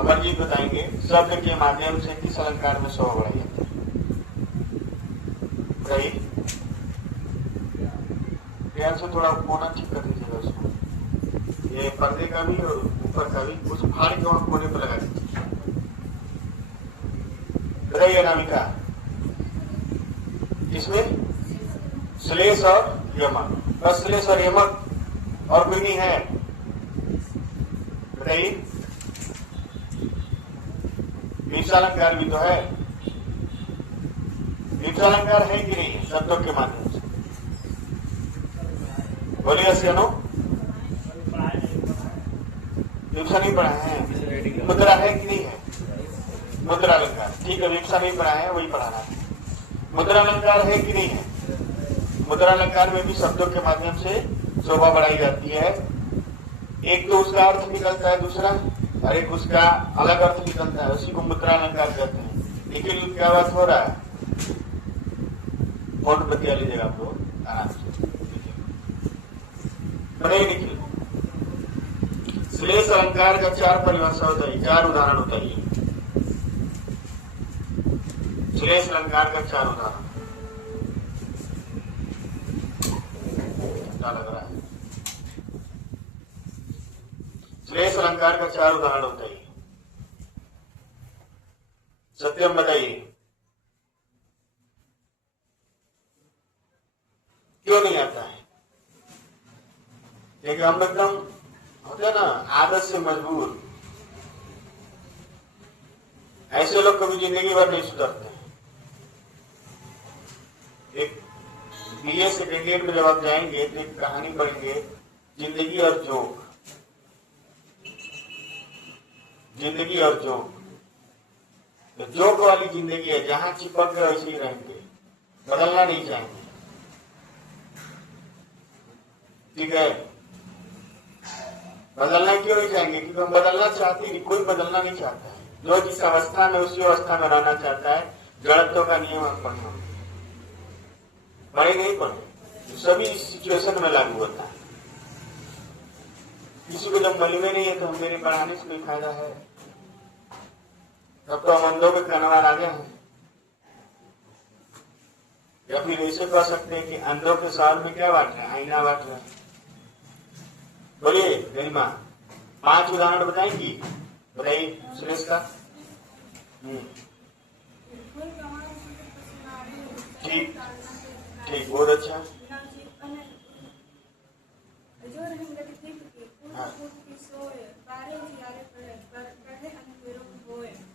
अमरजीत बताएंगे शब्द के माध्यम से किस अलंकार में शोभा बढ़ाई जाती है। ध्यान से थोड़ा कोना ठीक कर दीजिएगा उसको, ये पर्दे का भी और ऊपर का भी, उस फाड़ के वहां कोने पर लगा दीजिए। बताइए अनामिका, इसमें श्लेष और यमक, बस श्लेष और यमक और कोई नहीं है? बताइए। विपसालंकार भी तो है, विपसालंकार है कि नहीं शब्दों के माध्यम से? बोलिए सियानो, विपसा नहीं पढ़ा है? मुद्रा है कि नहीं है? मुद्रा अलंकार, ठीक है, विपसा नहीं पढ़ा है, वही पढ़ाना है। मुद्रा अलंकार है कि नहीं है? मुद्रा अलंकार में भी शब्दों के माध्यम से शोभा बढ़ाई जाती है। एक तो उसका अर्थ निकलता है दूसरा, और एक उसका अलग अर्थ निकलता है, उसी को मुद्रा अलंकार कहते हैं। लेकिन क्या बात हो रहा है, फोन बतिया लीजिएगा आप लोग आराम से। बताइए निखिल, श्लेष अलंकार का 4 परिभाषा होता है, 4 उदाहरण होता है। श्लेष अलंकार का 4 उदाहरण लग रहा है। श्लेष अलंकार का 4 उदाहरण होता है। सत्यम बताइए, क्यों नहीं आता है? क्योंकि हम एकदम होते हैं ना आदत से मजबूर। ऐसे लोग कभी जिंदगी भर नहीं सुधरते। एक बीए सेकेंड में जब आप जाएंगे तो एक कहानी पढ़ेंगे, जिंदगी और जोक। जिंदगी और जोक, तो जोक वाली जिंदगी है, जहां चिपक गए वैसे ही रहेंगे, बदलना नहीं चाहेंगे। ठीक है, बदलना क्यों नहीं चाहेंगे? क्योंकि हम बदलना चाहते हैं, कोई बदलना नहीं चाहता है। जो जिस अवस्था में उसी अवस्था में रहना चाहता है। जड़त्व का नियम आप पढ़ना, पढ़े नहीं पढ़े, सभी सिचुएशन में लागू होता है। किसी को जब मालूम नहीं है तो हम मेरे पढ़ाने से कोई फायदा है? तब तो हम अंधों के कनवार आ गए हैं। या फिर ऐसे कह सकते हैं कि अंधों के शहर में क्या बांट रहे हैं? आईना बांट रहे हैं। बोलिए गरिमा, 5 उदाहरण बताएंगी? बताइए सुरेश का। ठीक ठीक, बहुत अच्छा। हाँ।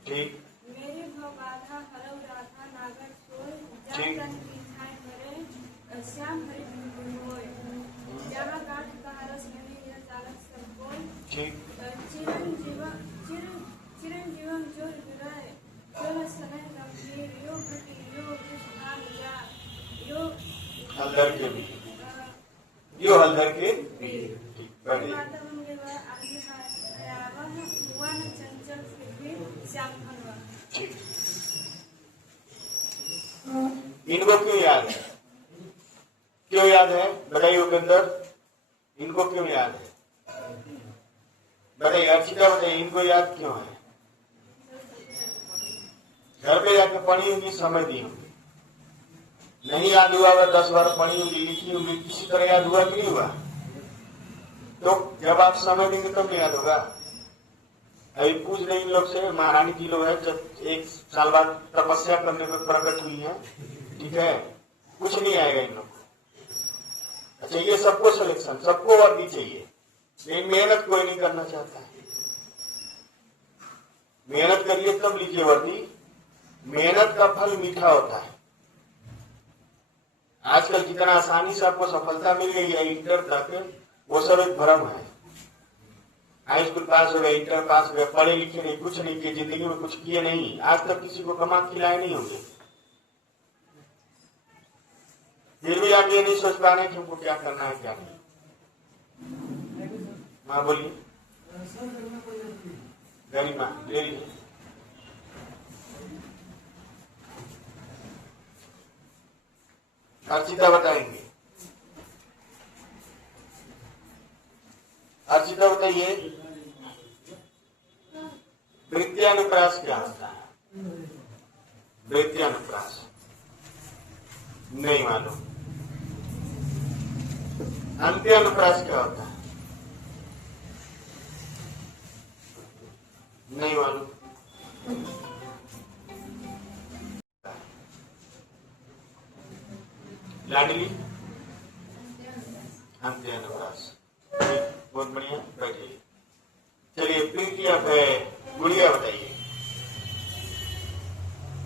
ठीक ठीक ठीक, हलदर के भी, यो हलदर के ठीक। इनको क्यों याद है? क्यों याद है? बताइए उपेंद्र, इनको क्यों याद है? बताइए अर्चिता, बताइए इनको याद क्यों है? घर पे जाके पढ़ी होंगी, समझ दी होंगी। नहीं याद हुआ, 10 बार पढ़ी होंगी, लिखी होंगी, किसी तरह याद हुआ कि नहीं हुआ? तो जब आप समझ देंगे तब नहीं याद होगा। अभी पूछ रहे इन लोग से, महारानी जी लोग है, जब 1 साल बाद तपस्या करने में प्रकट हुई है, ठीक है, कुछ नहीं आएगा इन लोग को। अच्छा, ये सबको सिलेक्शन, सबको वर्दी चाहिए, लेकिन मेहनत कोई नहीं करना चाहता है। मेहनत करिए तब लीजिए वर्दी। मेहनत का फल मीठा होता है। आजकल जितना आसानी से आपको सफलता मिल गई है इंटर तक, वो सब एक भ्रम है। हाई स्कूल पास हो गए, इंटर पास हो गए, पढ़े लिखे नहीं, कुछ नहीं किए, जिंदगी में कुछ किए नहीं, आज तक किसी को कमा खिलाए नहीं होंगे। फिर भी आप ये नहीं सोच पा रहे कि हमको क्या करना है क्या नहीं। हाँ बोलिए गरिमा, ले लीजिए। अर्चिता बताएंगे। अर्चिता बताइए, वृत्त्यानुप्रास क्या होता है? वृत्त्यानुप्रास नहीं मालूम। अंत्यानुप्रास क्या होता है? नहीं मालूम। लाडली अंत्यानुप्रास, बहुत बढ़िया, बैठिए। चलिए प्रीति, आप गुड़िया बताइए,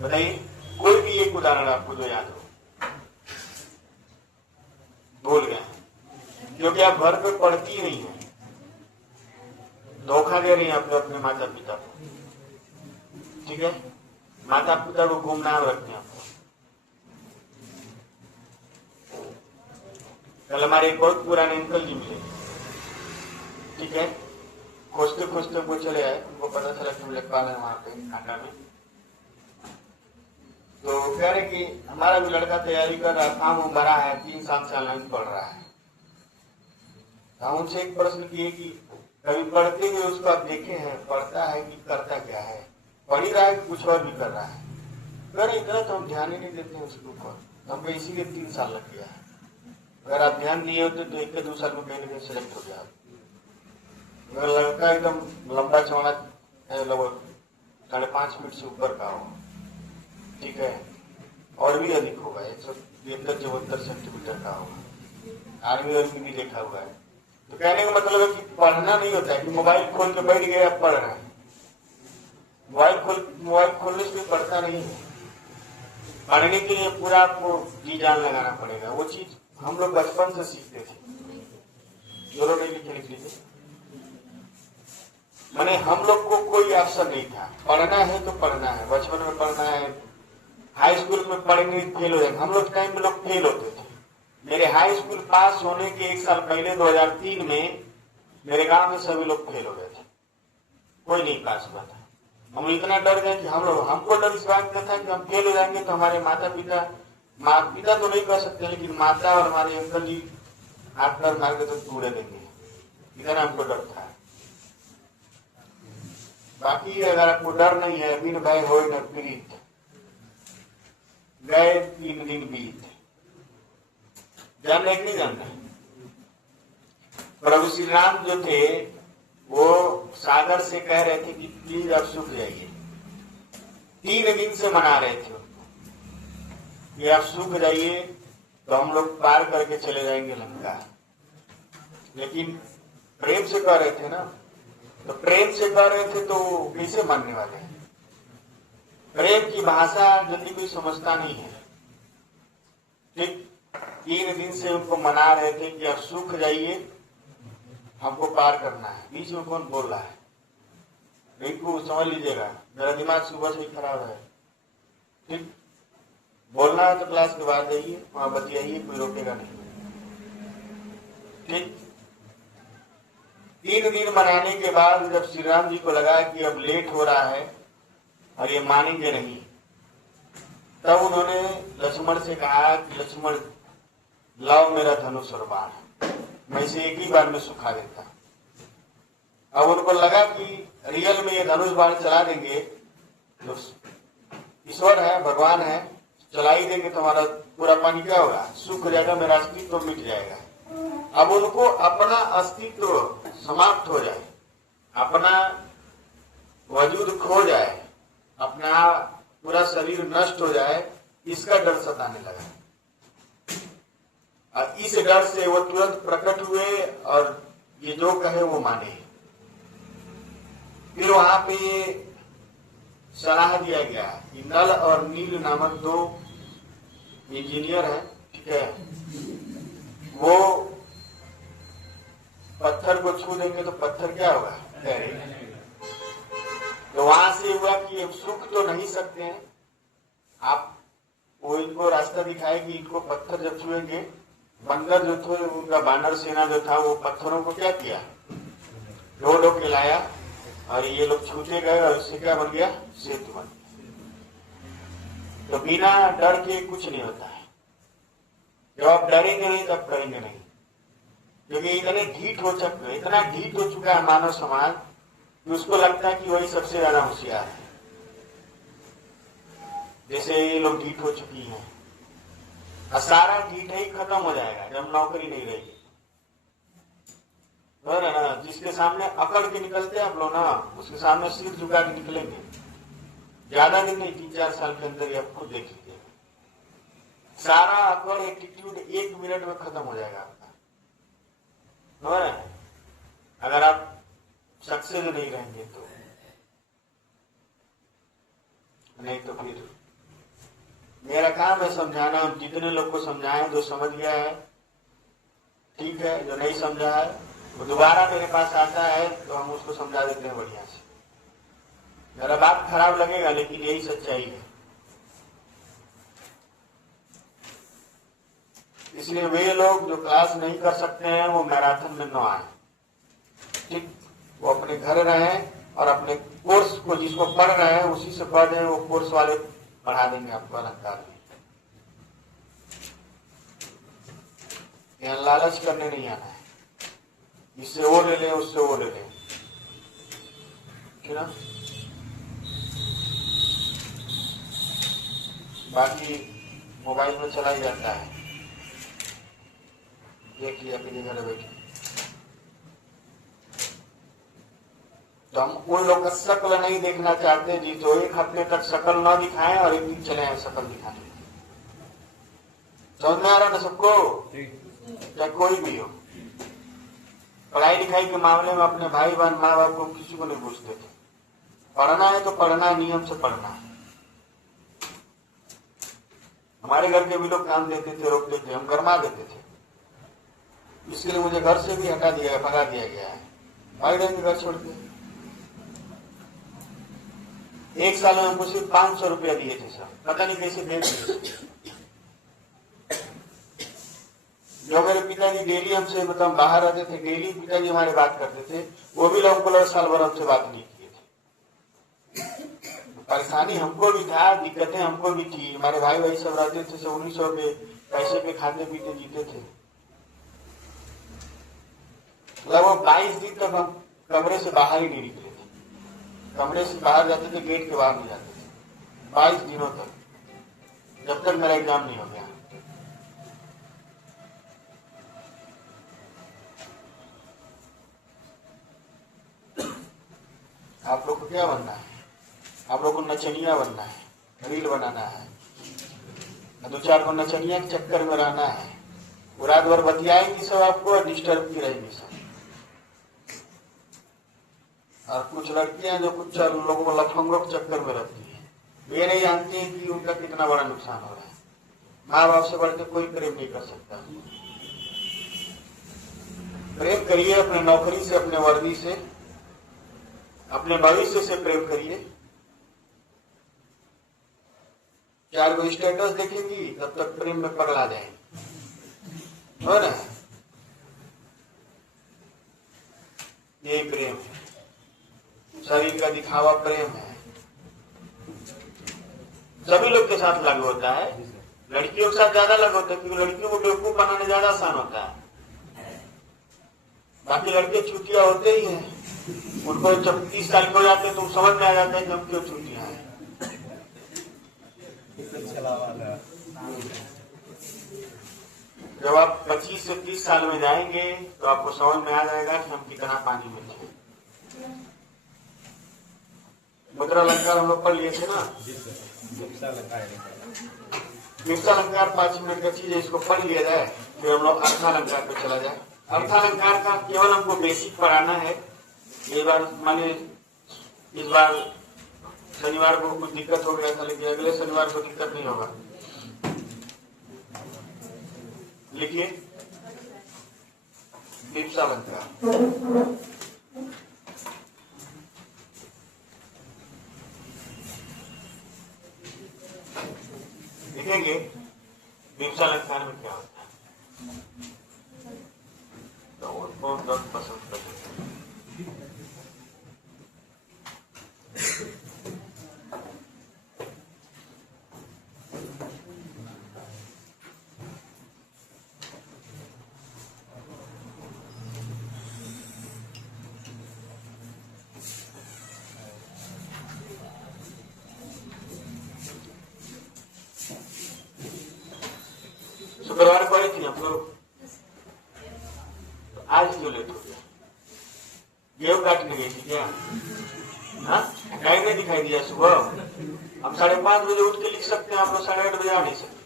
बताइए कोई भी एक उदाहरण आपको जो याद हो। भूल गए क्योंकि आप घर पे पढ़ती नहीं है, धोखा दे रही हैं आप अपने माता पिता को, ठीक है? माता पिता को गुमनाम रखते हैं आपको। कल हमारे एक बहुत पुराने अंकल जी मिले, ठीक है? खोजते खोजते वो चले आए, उनको पता चला कि हम लेखपाल है वहां पे कांटा में। तो कह रहे कि हमारा भी लड़का तैयारी कर रहा था, वो बड़ा है, 3 साल से ऑनलाइन पढ़ रहा है। हम उनसे एक प्रश्न किए कि कभी पढ़ते हुए उसको आप देखे हैं, पढ़ता है कि करता क्या है, पढ़ ही रहा है कि कुछ और भी कर रहा है? अगर इतना तो हम ध्यान ही नहीं देते हैं उसके ऊपर, हमको इसीलिए 3 साल लग गया है। अगर आप ध्यान दिए होते तो 1 या 2 साल में कहीं ना कहीं सेलेक्ट हो गया। अगर लड़का एकदम लंबा चौड़ा लगभग 5.5 फीट से ऊपर का हो, ठीक है, और भी अधिक होगा, 173-74 सेंटीमीटर का होगा, आर्मी और भी देखा हुआ है। तो कहने का मतलब है कि पढ़ना नहीं होता है कि मोबाइल खोल के बैठ गए आप पढ़ रहे हैं। मोबाइल खोलने से भी पढ़ता नहीं है। पढ़ने के लिए पूरा आपको जी जान लगाना पड़ेगा। वो चीज हम लोग बचपन से सीखते थे। जो लोग नहीं लिखे लिख लीजिए, मैंने हम लोग को कोई ऑप्शन नहीं था, पढ़ना है तो पढ़ना है, बचपन में पढ़ना है, हाई स्कूल में पढ़ेंगे फेल हो जाएंगे। हम लोग टाइम में लोग फेल होते थे। मेरे हाई स्कूल पास होने के 1 साल पहले 2003 में मेरे गांव में सभी लोग फेल हो गए थे, कोई नहीं पास हुआ था। हम इतना डर गए कि हमको डर इस बात का था कि हम फेल हो जाएंगे तो हमारे माता पिता तो नहीं कर सकते, लेकिन माता और हमारे अंकल जी हाथ पैर मार के तो तोड़े देंगे, इतना हमको डर था। बाकी अगर आपको डर नहीं है, बिन भय हो न प्रीत, गए 3 दिन बीत, जान रहे नहीं जान रहे? प्रभु श्री राम जो थे वो सागर से कह रहे थे कि प्लीज आप सूख जाइए। 3 दिन से मना रहे थे उनको कि आप सूख जाइए तो हम लोग पार करके चले जाएंगे लंका। लेकिन प्रेम से कह रहे थे ना, तो प्रेम से कह रहे थे तो कैसे मानने वाले हैं? प्रेम की भाषा जल्दी कोई समझता नहीं है। ठीक 3 दिन से उनको मना रहे थे कि आप सूख जाइए, हमको पार करना है। बीच में कौन बोल रहा है? इनको समझ लीजिएगा, मेरा दिमाग सुबह से ही खराब है। ठीक, बोलना है तो क्लास के बाद जाइए, वहां बतियाइए, कोई रोकेगा नहीं। ठीक, 3 दिन मनाने के बाद जब श्री राम जी को लगा कि अब लेट हो रहा है और ये मानेंगे नहीं, तब उन्होंने लक्ष्मण से कहा कि लक्ष्मण लाओ मेरा धनुष और बाण, मैं इसे एक ही बार में सुखा देता। अब उनको लगा कि रियल में ये धनुष बाण चला देंगे तो ईश्वर है, भगवान है, चला ही देंगे तो हमारा पूरा पानी क्या होगा? सूख जाएगा, मेरा अस्तित्व तो मिट जाएगा। अब उनको अपना अस्तित्व समाप्त हो जाए, अपना वजूद खो जाए, अपना पूरा शरीर नष्ट हो जाए, इसका डर सताने लगा। और इस डर से वो तुरंत प्रकट हुए और ये जो कहे वो माने। फिर वहां पे सलाह दिया गया कि नल और नील नामक 2 इंजीनियर हैं, ठीक है, वो पत्थर को छू देंगे तो पत्थर क्या होगा? तो वहां से हुआ कि सुख तो नहीं सकते हैं आप, वो इनको रास्ता दिखाए कि इनको पत्थर जब छुएंगे, बंदर जो थे उनका बानर सेना जो था वो पत्थरों को क्या किया? ढो के लाया और ये लोग छूते गए और इससे क्या बन गया? सेतु बन गया। तो बिना डर के कुछ नहीं होता है। जब आप डरेंगे नहीं तब करेंगे नहीं, क्योंकि इतने ढीठ हो चुके, इतना ढीठ हो चुका है मानव समाज कि उसको लगता है कि वही सबसे ज्यादा होशियार है। जैसे ये लोग ढीठ हो चुकी हैं, और सारा ढीठ ही खत्म हो जाएगा जब नौकरी नहीं रहेगी। ना, जिसके सामने अकड़ के निकलते हैं आप लोग ना, उसके सामने सिर झुका के निकलेंगे। ज्यादा दिन नहीं, 3-4 साल के अंदर ही आप खुद देख लीजिए, सारा अकड़ एटीट्यूड 1 मिनट में खत्म हो जाएगा आपका। अगर आप सक्सेस नहीं रहेंगे तो, नहीं तो फिर मेरा काम है समझाना। हम जितने लोग को समझाएं, जो समझ गया है ठीक है, जो नहीं समझा है वो दोबारा मेरे पास आता है तो हम उसको समझा देते हैं बढ़िया से। मेरा बात खराब लगेगा लेकिन यही सच्चाई है। इसलिए वे लोग जो क्लास नहीं कर सकते हैं वो मैराथन में न आए, ठीक, वो अपने घर रहें और अपने कोर्स को जिसको पढ़ रहे हैं उसी से पढ़ रहे हैं, वो कोर्स वाले पढ़ा देंगे आपको अलंकार भी। यहाँ लालच करने नहीं आना है, इससे वो ले लें उससे वो ले लें, ठीक ना। बाकी मोबाइल में चला ही जाता है, देख लिया अपने घर बैठे। तो हम उन लोग का शक्ल नहीं देखना चाहते जी, जो 1 हफ्ते तक शक्ल ना दिखाएं और 1 दिन चले आए शक्ल दिखाने। समझ में आ रहा ना सबको, चाहे कोई भी हो। पढ़ाई लिखाई के मामले में अपने भाई बहन माँ बाप को किसी को नहीं पूछते थे। पढ़ना है तो पढ़ना है, नियम से पढ़ना है। हमारे घर के भी लोग काम देते थे, रोकते थे, हम गरमा देते थे। इसके लिए मुझे घर से भी हटा दिया, भगा दिया गया है। भाई रहेंगे घर छोड़ के। 1 साल में हमको सिर्फ 500 रुपया दिए थे सर, पता नहीं कैसे दे दिए। जो मेरे पिताजी डेली हमसे मतलब बाहर रहते थे, डेली पिताजी हमारे बात करते थे, वो भी लोगों को साल भर हमसे बात नहीं किए थे। परेशानी हमको भी था, दिक्कतें हमको भी थी। हमारे भाई भाई सब रहते थे, सब 1900 पे पैसे पे खाते पीते जीते थे। लगभग 22 दिन तक हम कमरे से बाहर ही नहीं निकले थे। कमरे से बाहर जाते थे, गेट के बाहर नहीं जाते थे 22 दिनों तक, जब तक मेरा एग्जाम नहीं हो गया। आप लोग को क्या बनना है? आप लोग को नचनिया बनना है, रील बनाना है, 2-4 को नचनिया के चक्कर में रहना है। वो रात भर बतियाएंगी सब आपको और डिस्टर्ब की रहेंगी सब। और कुछ लड़कियां जो कुछ लोगों को लफंगों के चक्कर में रहती है, ये नहीं जानती है कि उनका कितना बड़ा नुकसान हो रहा है। माँ बाप से बढ़ के कोई प्रेम नहीं कर सकता। प्रेम करिए अपने नौकरी से, अपने वर्दी से, अपने भविष्य से प्रेम करिए। 4 को स्टेटस देखेंगी तब तक प्रेम में पगला जाएंगी, हो ना। यही प्रेम है, शरीर का दिखावा प्रेम है। सभी लोग के साथ लागू होता है, लड़कियों के साथ ज्यादा लागू होता है, क्योंकि लड़कियों को बेवकूफ बनाने ज्यादा आसान होता है। बाकी लड़के चूतिया होते ही हैं, उनको जब 30 साल हो जाते हैं तो समझ में आ जाता है कि हम क्यों चूतिया हैं। जब आप 25 से 30 साल में जाएंगे तो आपको समझ में आ जाएगा कि हम कितना पानी में थे। मुद्रा अलंकार हम लोग पढ़ लिए थे ना, मिर्चा अलंकार 5 मिनट का चीज है, इसको पढ़ लिया जाए, फिर हम लोग अर्थालंकार पे चला जाए। अर्थालंकार का केवल हमको बेसिक पढ़ाना है। ये बार माने इस बार शनिवार को कुछ दिक्कत हो गया था, लेकिन अगले शनिवार को दिक्कत नहीं होगा। लिखिए मिर्चा अलंकार। देखेंगे मिर्चा अलंकार में क्या होता है, तो बहुत पसंद करते हैं। हम लोग? तो आज क्यों लेट हो गया? गेहूं काटने गई थी क्या? हाँ, टाइम नहीं दिखाई दिया सुबह? हम 5:30 बजे उठ के लिख सकते हैं, हम लोग 8:30 बजे आ नहीं सकते।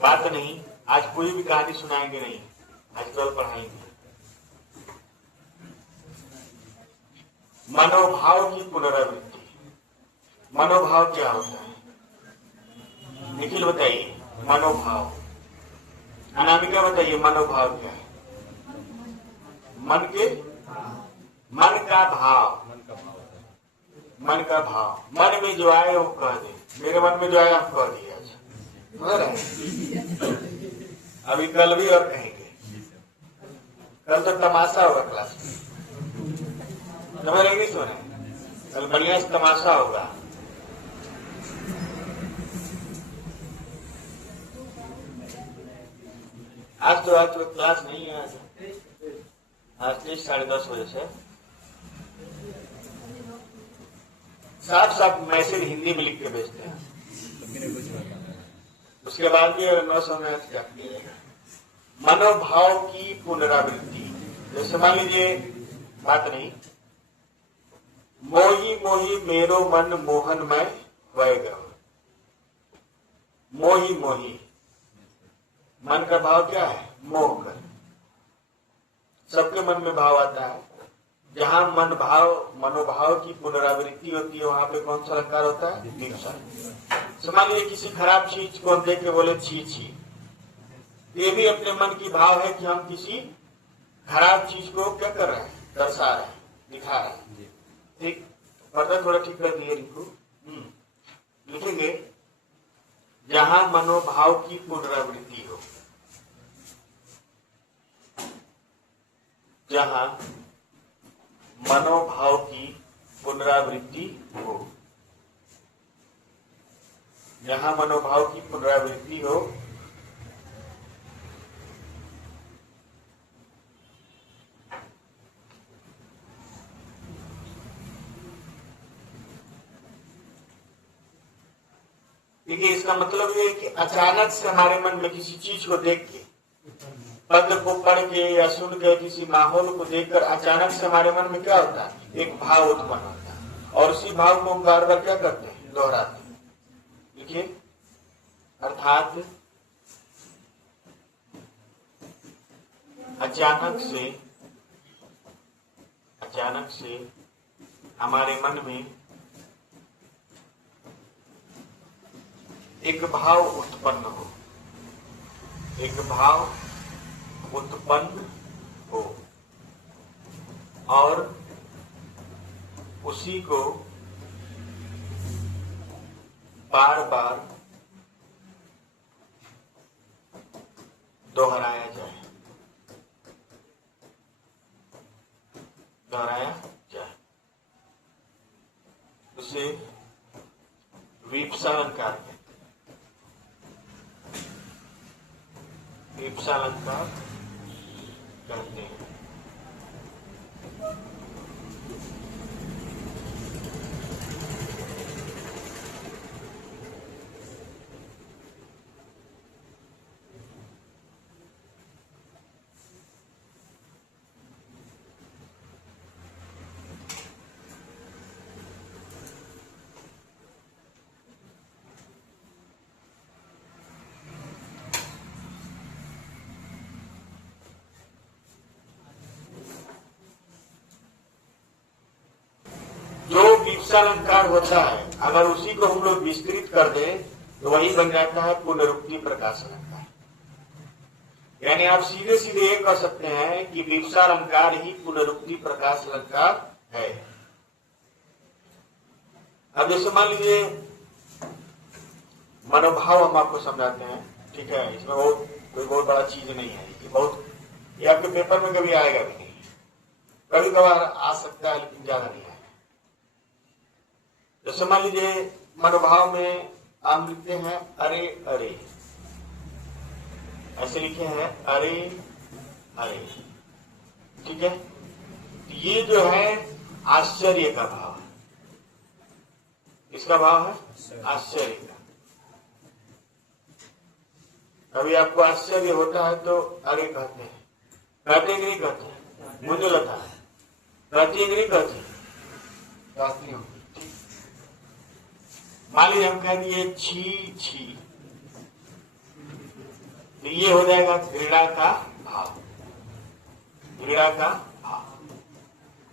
बात नहीं, आज कोई भी कहानी सुनाएंगे नहीं, आज केवल पढ़ाएंगे। मनोभाव की पुनरावृत्ति। मनोभाव क्या होता है? निखिल बताइए, मनोभाव। अनामिका बताइए, मनोभाव क्या है? मन का भाव। मन का भाव, मन में जो आए वो कह दे। मेरे मन में जो आया हम कह दिए। अभी कल भी और कहेंगे। कल तो तमाशा होगा क्लास में, समझ रहे? नहीं सुने? कल बढ़िया से तमाशा होगा। आज तो क्लास नहीं है। आज 10:30 बजे से साफ साफ मैसेज हिंदी में लिख के भेजते हैं। उसके बाद भी अगर न समझ क्या किया? मनोभाव की पुनरावृत्ति। जैसे मान लीजिए, बात नहीं, मोही मोही मेरो मन मोहनमय होएगा। मोही मोही, मन का भाव क्या है? मोह कर। सबके मन में भाव आता है। जहां मनोभाव की पुनरावृत्ति होती है, वहां पे कौन सा अलंकार होता है? विमर्शा। मान लीजिए किसी खराब चीज को हम देख के बोले छी छी, ये भी अपने मन की भाव है कि हम किसी खराब चीज को क्या कर रहे हैं? दर्शा रहे हैं, दिखा रहे हैं। ठीक, पर्दा थोड़ा ठीक कर दिए रिंकू। लिखेंगे, जहां मनोभाव की पुनरावृत्ति हो। जहां मनोभाव की पुनरावृत्ति हो। जहां मनोभाव की पुनरावृत्ति हो, देखिए इसका मतलब ये है कि अचानक से हमारे मन में किसी चीज को देख के, पद को पढ़ के या सुन के, किसी माहौल को देखकर अचानक से हमारे मन में क्या होता है? एक भाव उत्पन्न होता है, और उसी भाव को हम बार बार क्या करते हैं? दोहराते हैं। देखिए, अर्थात अचानक से हमारे मन में एक भाव उत्पन्न हो। एक भाव उत्पन्न हो और उसी को बार बार दोहराया जाए। उसे वीप्सा अलंकार कहते हैं। वीप्सा अलंकार कहते हैं। वीप्सा अलंकार होता है, अगर उसी को हम लोग विस्तृत कर दें तो वही बन जाता है पुनरुक्ति प्रकाश अलंकार। यानी आप सीधे सीधे ये कह सकते हैं कि वीप्सा अलंकार ही पुनरुक्ति प्रकाश अलंकार है। अब जैसे मान लीजिए मनोभाव हम आपको समझाते हैं, ठीक है, इसमें कोई बहुत बड़ा चीज नहीं है, ये आपके पेपर में कभी आएगा भी नहीं, कभी कभार आ सकता है लेकिन ज्यादा नहीं है। जैसे मान लीजिए मनोभाव में हम लिखते हैं अरे अरे, ऐसे लिखे हैं अरे अरे, ठीक है। ये जो है आश्चर्य का भाव है। किसका भाव है? आश्चर्य का। कभी आपको आश्चर्य होता है तो अरे कहते हैं, कहते कि नहीं कहते हैं? मुझे लगता है कहती है कि नहीं कहती? कहती हूँ। मान लीजिए हम कह दिए छी छी, तो ये हो जाएगा घृणा का भाव। घृणा का भाव,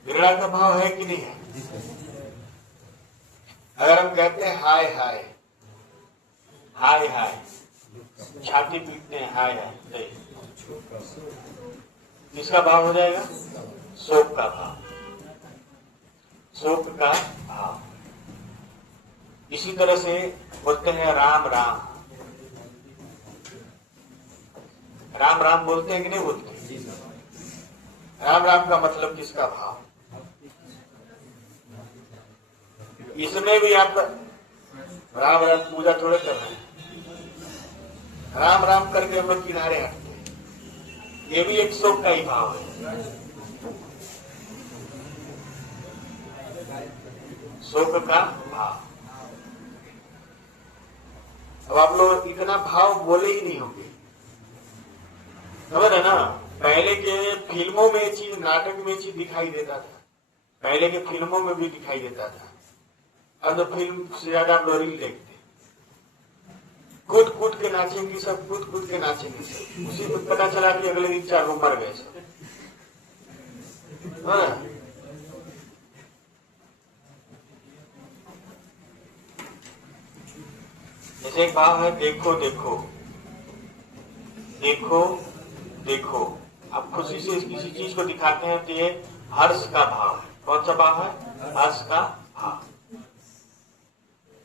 घृणा का भाव है कि नहीं है? अगर हम कहते हैं हाय हाय, हाय हाय, छाती पीटते हैं हाय हाय, किसका भाव हो जाएगा? शोक का भाव, शोक का भाव। इसी तरह से बोलते हैं राम राम, राम राम बोलते हैं कि नहीं बोलते? राम राम का मतलब किसका भाव? इसमें भी आप राम राम पूजा थोड़े कर रहे हैं, राम राम करके हम लोग किनारे हटते हैं, ये भी एक शोक का ही भाव है, शोक का भाव। अब आप लोग इतना भाव बोले ही नहीं होंगे, समझ है ना? पहले के फिल्मों में चीज, नाटक में चीज दिखाई देता था, पहले के फिल्मों में भी दिखाई देता था। अब तो फिल्म से ज्यादा आप लोग रील देखते, कूद कूद के नाचेंगी सब, कूद कूद के नाचेंगे सब, उसी को पता चला कि अगले दिन 4 लोग मर गए सब। हाँ। जैसे एक भाव है देखो देखो, देखो देखो, आप खुशी से किसी चीज को दिखाते हैं तो ये हर्ष का भाव है। कौन सा भाव है? हर्ष का भाव।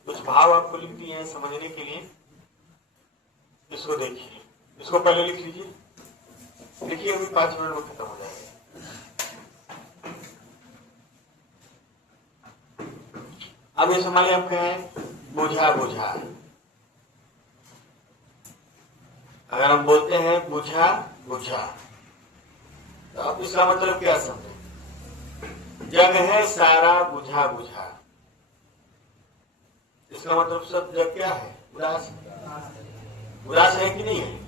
कुछ भाव आपको लिख दिए हैं समझने के लिए, इसको देखिए, इसको पहले लिख लीजिए, लिखिए, अभी 5 मिनट में खत्म हो जाएगा। अब ये संभालिए, आप कहें बुझा बुझा, अगर हम बोलते हैं बुझा बुझा तो आप इसका मतलब क्या समझे? जग है सारा बुझा बुझा, इसका मतलब सब जग क्या है? उदास। उदास है कि नहीं है?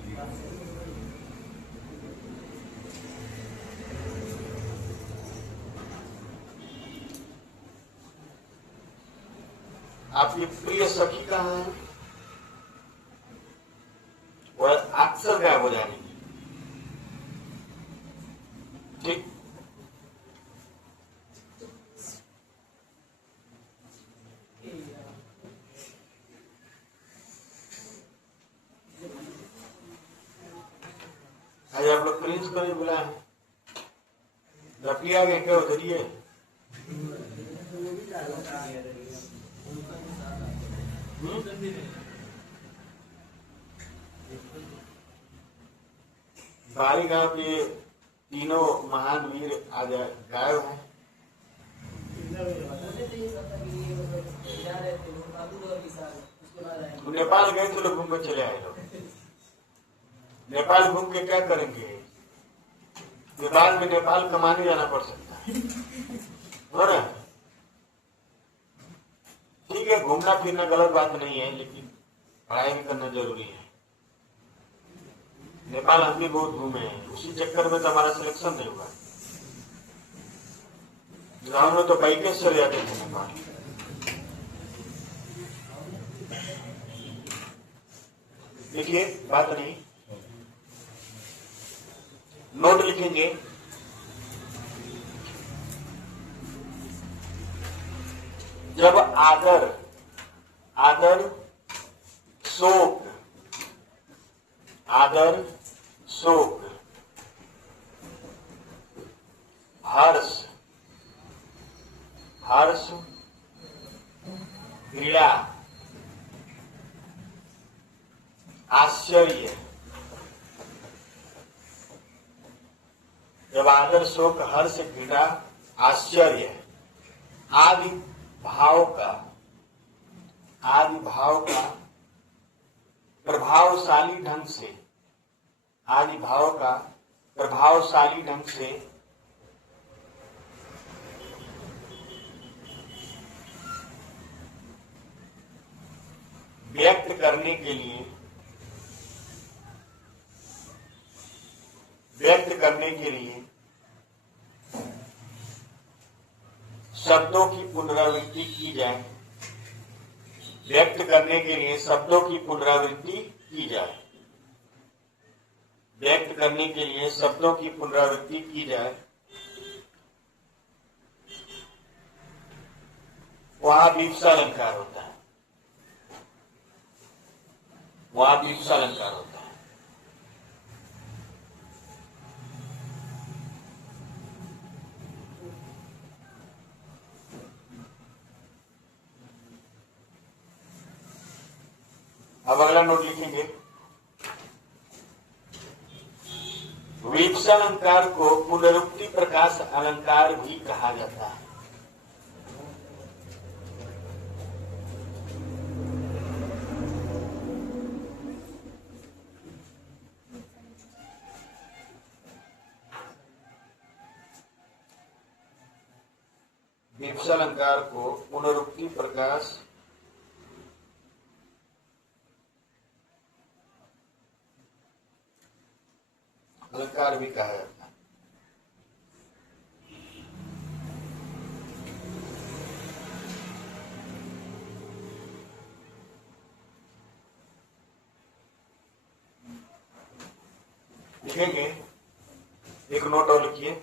आपकी प्रिय सखी कहाँ है? वह अक्सर गायब हो जाएगी, ठीक। आज आप लोग प्रिंस को नहीं बुलाए, रफी आ गए क्या उधर ही है? बारी गांव के तीनों महान वीर आज गायब हैं। नेपाल गए थे लोग, घूम कर चले आए लोग। नेपाल घूम के क्या करेंगे? नेपाल में नेपाल कमाने जाना पड़ सकता है, हो रहा है? ठीक है, घूमना फिरना गलत बात नहीं है, लेकिन पढ़ाई भी करना जरूरी है। नेपाल हम भी बहुत घूमे हैं, उसी चक्कर में तो हमारा सिलेक्शन नहीं हुआ। गाँव में तो बाइक से चले जाते थे नेपाल। देखिए, बात नहीं, नोट लिखेंगे। जब आदर, आदर शोक, आदर शोक, हर्ष, हर्ष घृणा, आश्चर्य, जब आदर शोक हर्ष घृणा आश्चर्य आदि भाव का, आदि भाव का प्रभावशाली ढंग से, आदि भाव का प्रभावशाली ढंग से व्यक्त करने के लिए शब्दों की पुनरावृत्ति की जाए, व्यक्त करने के लिए शब्दों की पुनरावृत्ति की जाए, व्यक्त करने के लिए शब्दों की पुनरावृत्ति की जाए, वहां विवक्षा अलंकार होता है, वहां विवक्षा अलंकार होता है। अब अगला नोट लिखेंगे, विवक्षा अलंकार को पुनरुक्ति प्रकाश अलंकार भी कहा जाता है। विवक्षा अलंकार को पुनरुक्ति प्रकाश अलंकार भी कहा जाता है। लिखेंगे, एक नोट और लिखिए,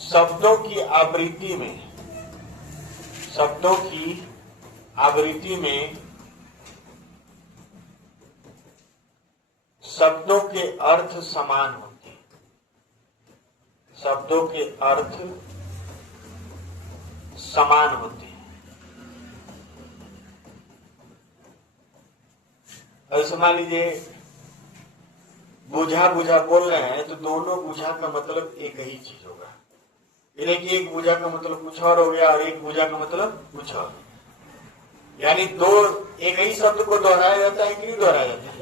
शब्दों की आवृत्ति में, शब्दों की आवृत्ति में शब्दों के अर्थ समान होते हैं, शब्दों के अर्थ समान होते हैं। ऐसे मान लीजिए बुझा बुझा बोल रहे हैं तो दोनों बुझा का मतलब एक ही चीज होगा, यानी कि एक बुझा का मतलब कुछ और हो गया और एक बुझा का मतलब कुछ और, यानी दो एक ही शब्द को दोहराया जाता है कि नहीं दोहराया जाता है।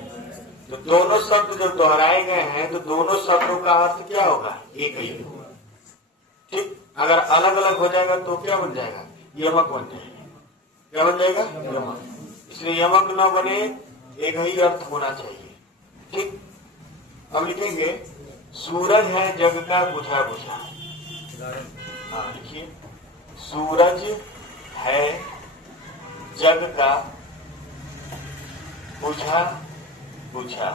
तो दोनों शब्द जब दोहराए गए हैं तो दोनों शब्दों का अर्थ क्या होगा, एक ही होगा। ठीक, अगर अलग अलग हो जाएगा तो क्या बन जाएगा, यमक बन जाएगा। क्या बन जाएगा, यमक। इसलिए यमक न बने, एक ही अर्थ होना चाहिए। ठीक, अब लिखेंगे, सूरज है जग का बुझा बुझा। हाँ लिखिए, सूरज है जग का बुझा बुझा।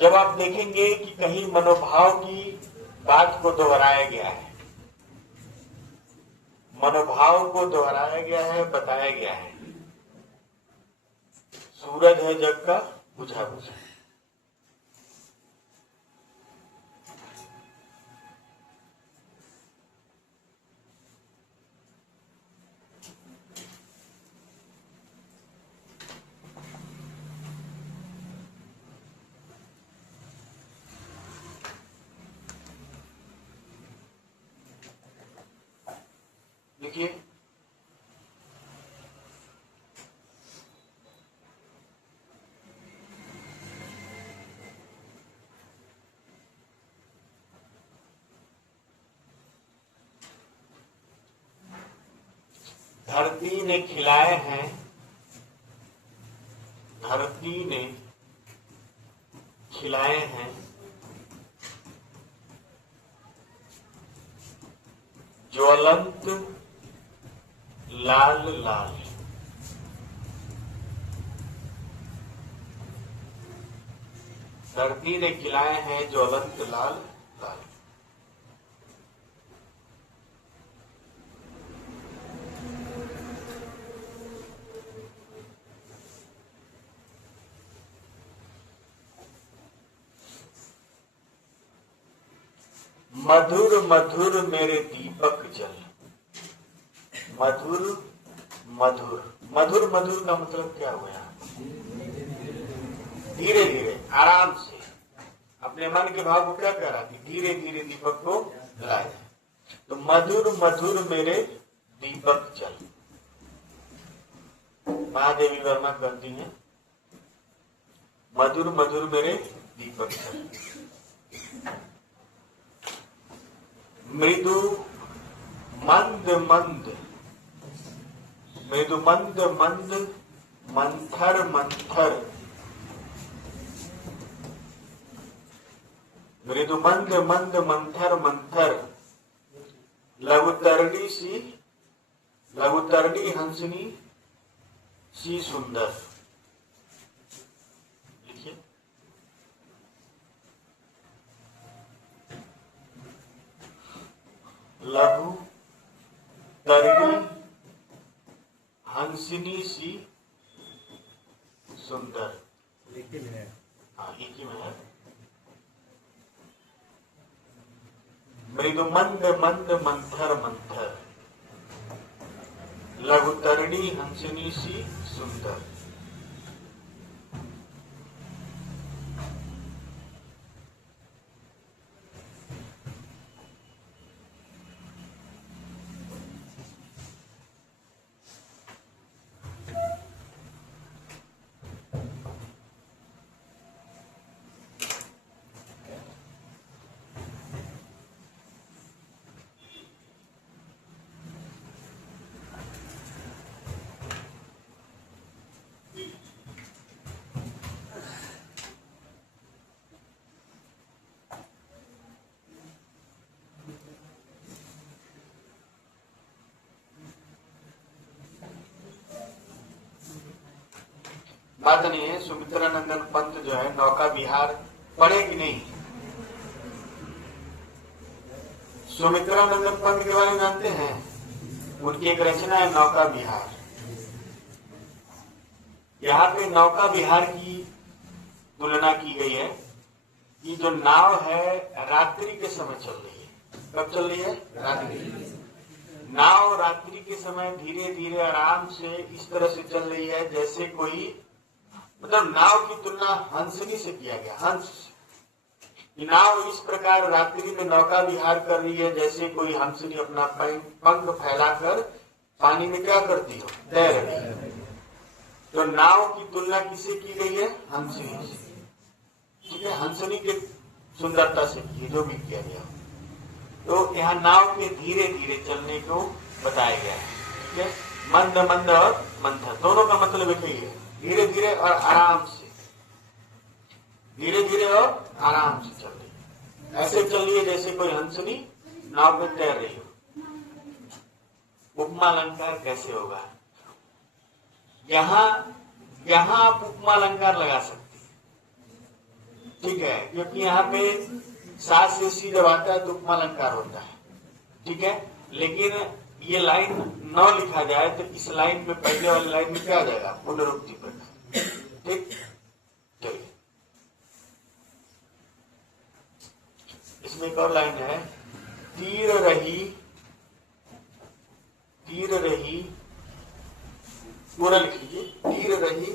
जब आप देखेंगे कि कहीं मनोभाव की बात को दोहराया गया है, मनोभाव को दोहराया गया है, बताया गया है, सूरज है जग का बुझा बुझा। देखिए, धरती ने खिलाए हैं, धरती ने खिलाए हैं ज्वलंत लाल लाल। धरती ने खिलाए हैं ज्वलंत लाल लाल। मधुर मधुर मेरे दीपक जल। मधुर मधुर, मधुर मधुर का मतलब क्या हुआ, धीरे धीरे आराम से अपने मन के भाव को क्या कह रहा थी, धीरे धीरे दीपक को जलाया। तो मधुर मधुर मेरे दीपक जल। महादेवी वर्मा करती हैं, मधुर मधुर मेरे दीपक मृदु मंद मंद, मृदु मंद मंद मंथर मंथर, मृदु मंद मंद मंथर मंथर, लघुतरणी सी, लघुतरणी हंसनी सी सुंदर। लिखिए, लघु तरणी हंसनी सी सुंदर। हाँ, एक ही में है। मृदु मंद मंद मंथर मंथर, लघुतरणी हंसनी सी सुंदर। बात नहीं है, सुमित्रा नंदन पंत जो है नौका विहार पढ़े कि नहीं? सुमित्रा नंदन पंत के बारे में जानते हैं? उनकी एक रचना है नौका विहार। यहाँ पे नौका विहार की तुलना की गई है कि जो नाव है रात्रि के समय चल रही है। कब चल रही है? रात्रि। नाव रात्रि के समय धीरे धीरे आराम से इस तरह से चल रही है जैसे कोई, मतलब नाव की तुलना हंसनी से किया गया। हंस, नाव इस प्रकार रात्रि में नौका विहार कर रही है जैसे कोई हंसनी अपना पंख फैलाकर पानी में क्या करती हो, तैर रही है। तो नाव की तुलना किससे की गई है? हंसनी से। ठीक है, हंसनी के सुंदरता से की, जो भी किया गया। तो यहाँ नाव के धीरे धीरे चलने को बताया गया है। ठीक है, मंद मंद और मंथर दोनों का मतलब एक ही है, धीरे धीरे और आराम से, धीरे धीरे और आराम से चल रही है। ऐसे चल रही है जैसे कोई हंसनी नाव में तैर रही हो। उपमा अलंकार कैसे होगा? यहाँ आप उपमा अलंकार लगा सकते हैं। ठीक है, क्योंकि यहाँ पे सास से सी जब आता है तो उपमा अलंकार होता है। ठीक है, लेकिन ये लाइन न लिखा जाए तो इस लाइन में, पहले वाली लाइन में क्या आ जाएगा? पुनरुक्ति प्रकार। ठीक, चलिए इसमें एक और लाइन है, तीर रही, तीर रही, पूरा लिख लीजिए, तीर रही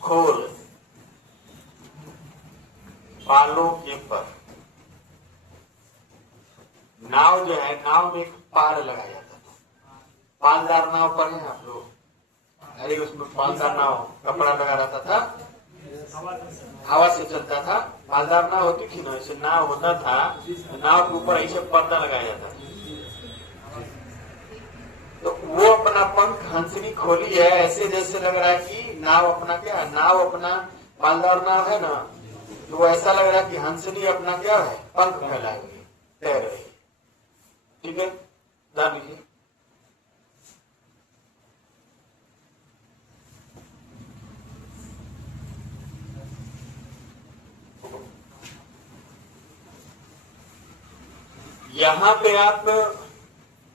खोल पालों के पर। नाव जो है, नाव में एक पार लगाया जाता था। पालदार नाव पर है आप लोग? अरे उसमें पालदार नाव कपड़ा लगा रहता था, हवा से चलता था। पालदार नाव होती थी ना, ऐसे नाव होता था, नाव के ऊपर ऐसे पर्दा लगाया जाता था। तो वो अपना पंख हंसनी खोली है, ऐसे जैसे लग रहा है कि नाव अपना क्या है, नाव अपना पालदार नाव है ना, तो ऐसा लग रहा है कि हंसनी अपना क्या है, पंख फैलाए हुए तैर रही। ठीक है, जान लीजिए। यहां पे आप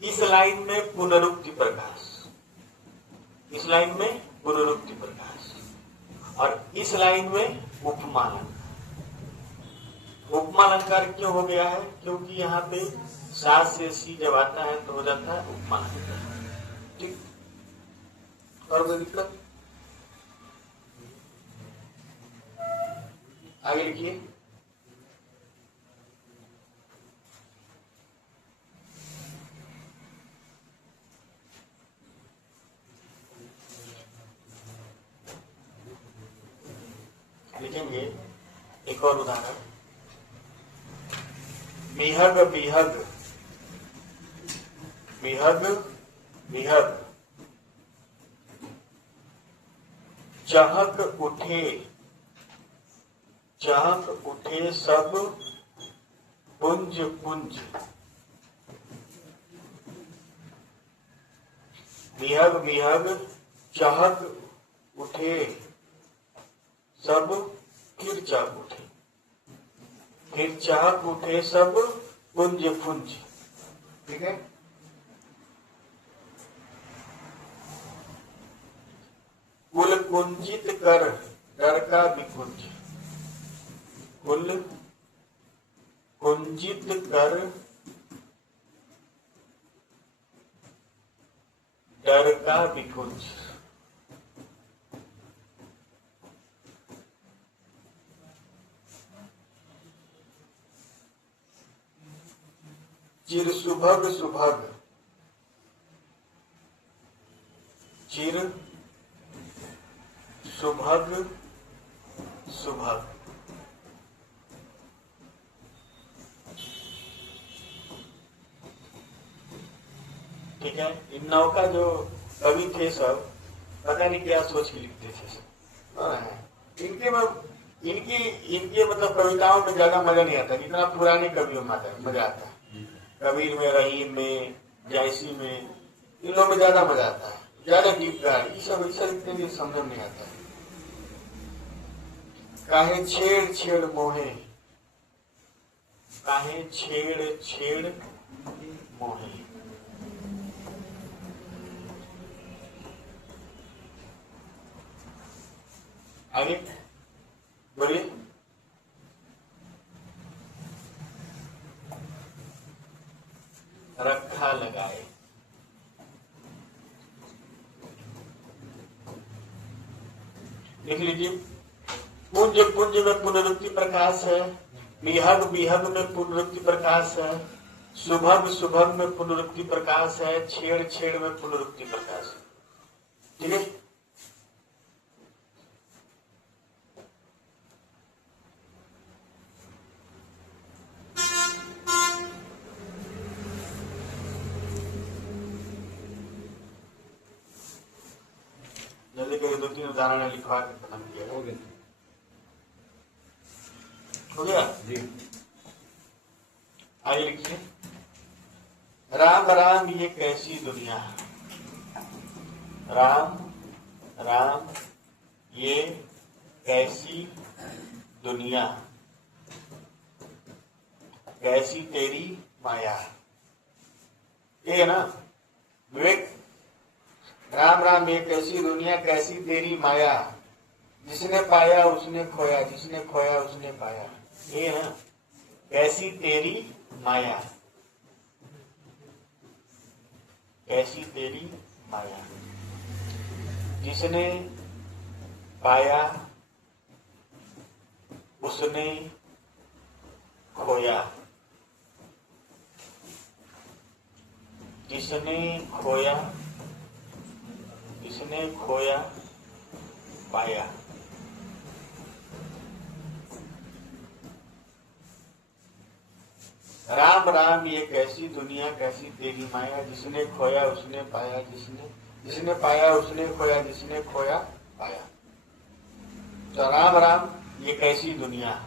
इस लाइन में पुनरुक्ति प्रकाश, इस लाइन में पुनरुक्ति प्रकाश, और इस लाइन में उपमा अलंकार। उपमा अलंकार क्यों हो गया है? क्योंकि यहाँ पे सास से सी जब आता है तो हो जाता है उपमा अलंकार। ठीक, और कोई दिक्कत? आगे लिखिए। एक और उदाहरण, बिहग बिहग बिहग बिहग, चहक उठे सब पुंज पुंज। बिहग बिहग चहक उठे सब, फिर चहक उठे, फिर चहक उठे सब पुंज पुंज। ठीक है। कुल कुंजित कर डर का विकुंज, कुल कुंजित कर डर का विकुंज। चिर सुभग सुभग, चिर सुभग सुभग। ठीक है। इन नौ का जो कवि थे सब पता नहीं क्या सोच के लिखते थे सब। इनके मतलब कविताओं में ज्यादा मजा नहीं आता, जितना पुराने कवियों में मजा आता है। कबीर में, रहीम में, जायसी में, इन लोगों में ज्यादा मजा आता है, ज्यादा गीतकार। ये सब ऐसा लिखते हैं समझ में नहीं आता है। काहे छेड़ छेड़ मोहे, काहे छेड़ छेड़ मोहे। आगे बोलिए। रखा लगाए, लिख लीजिए। पुंज पुंज में पुनरुक्ति प्रकाश है, बिहग बिहग में पुनरुक्ति प्रकाश है, सुभग सुभग में पुनरुक्ति प्रकाश है, छेड़ छेड़ में पुनरुक्ति प्रकाश है। ठीक है। जल्दी करिए, 2-3 उदाहरण लिखवा के खत्म किया। हो गया जी। आइए लिखिए। राम राम ये कैसी दुनिया, राम राम ये कैसी दुनिया, कैसी तेरी माया। ये है ना विवेक। राम राम ये कैसी दुनिया, कैसी तेरी माया, जिसने पाया उसने खोया, जिसने खोया उसने पाया। ये है ना कैसी तेरी माया, कैसी तेरी माया, जिसने पाया उसने खोया, जिसने खोया, जिसने खोया पाया। राम राम ये कैसी दुनिया, कैसी तेरी माया, जिसने खोया उसने पाया, जिसने पाया उसने खोया, जिसने खोया पाया। तो राम राम ये कैसी दुनिया।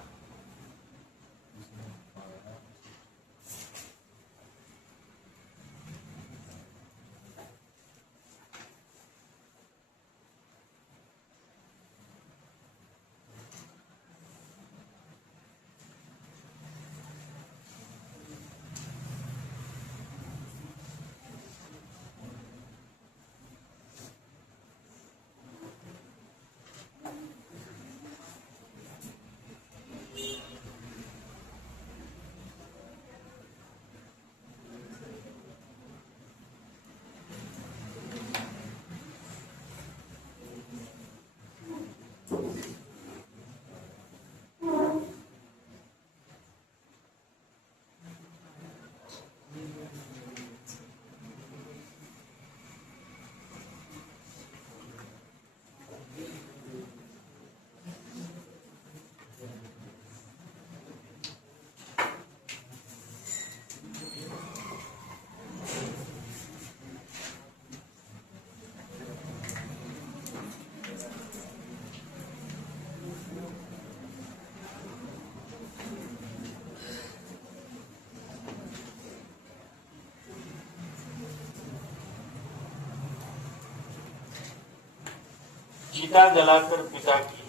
चिता जलाकर पिता की,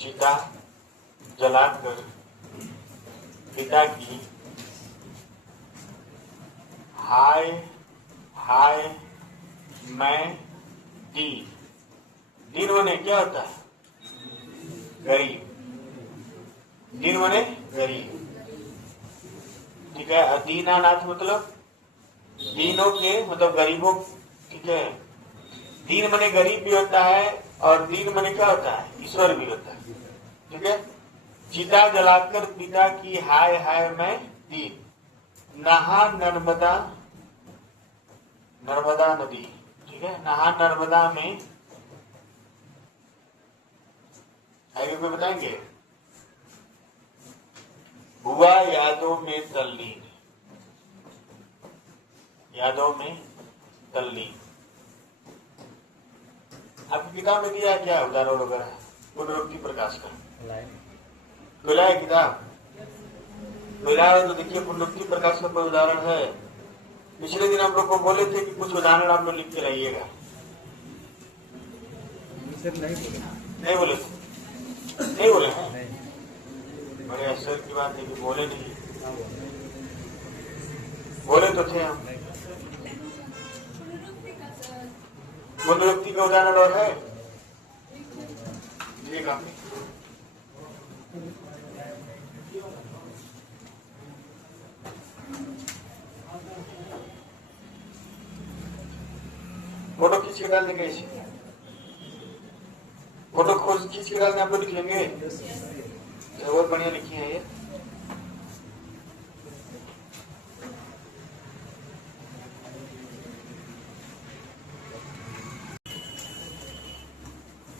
चिता जलाकर पिता की हाय हाय मैं दीन। दीन मने क्या होता है? गरीब। दीन मने गरीब, ठीक है। दीनानाथ मतलब दीनों के मतलब गरीबों, ठीक है। दीन मने गरीब भी होता है और दीन मने क्या होता है? ईश्वर भी होता है, ठीक है। चिता जलाकर पिता की हाय हाय मैं दीन, नहा नर्मदा, नर्मदा नदी, ठीक है। नहा नर्मदा में, आगे कोई बताएंगे? हुआ यादों में तल्लीन, यादों में तल्लीन। आपकी किताब में दिया क्या उदाहरण वगैरह? पुनरुक्ति प्रकाश का मिला है किताब? मिला है तो देखिए पुनरुक्ति प्रकाश का कोई उदाहरण है? पिछले दिन हम लोग को बोले थे कि कुछ उदाहरण आप लोग लिख के लाइएगा। नहीं बोले थे? नहीं बोले हैं? बड़े आश्चर्य की बात है कि बोले नहीं। बोले तो थे हम। पुनरुक्ति का उदाहरण और है? ठीक है। फोटो खींच के डाल देंगे इसे, फोटो खोज खींच के डालने आप लोग लिख लेंगे। बहुत बढ़िया लिखी है ये।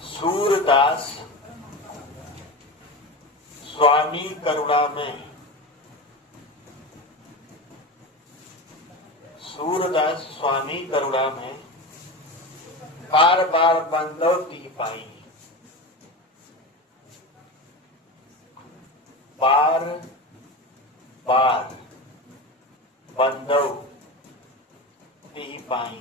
सूरदास स्वामी करुणा में, सूरदास स्वामी करुणा में बार बार बंदौती पाई, बार बार बंदौती पाई।